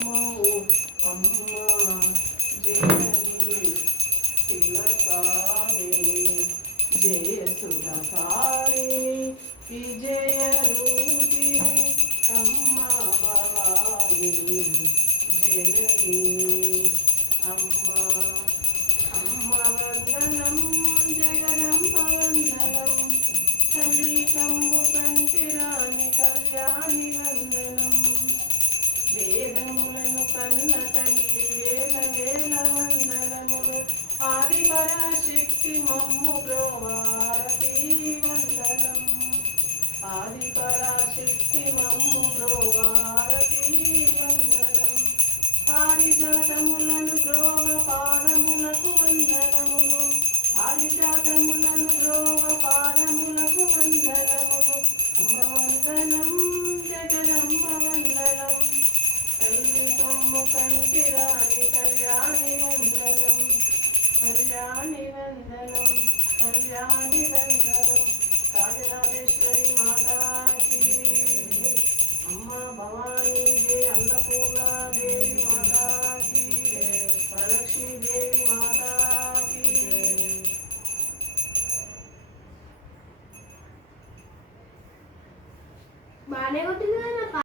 అమ్మా జయ శివకాళి జయ సుధకాళి విజయ రూపిణి అమ్మా భవాని జనని అమ్మా అమ్మ వందనం జగదంబ వందనం తల్లి కంబు కంటిరాని కళ్యాణి వందనం వేదములను కన్న తల్లి వేల వేల వందనములు ఆది పరాశక్తి మమ్ము బ్రోవారతి వందనం ఆది పరాశక్తి మమ్ము బ్రోవారతి వందనం పారిజాతములను బ్రోవ పాదములకు వందనములు పారిజాతములను బ్రోవ పాదములకు వందనములు అమ్మ వందనం జగదంబ వందనం తల్లి కొమ్ము కంటిరాని కళ్యాణి వందనం కళ్యాణి వందనం కళ్యాణి వందనం రాజరాజేశ్వరి మాతాకి అమ్మ భవానీ దేవి అన్నపూర్ణ దేవి మాతాకి వరలక్ష్మీ దేవి మాతాకి బాగానే కొట్టింది కదా.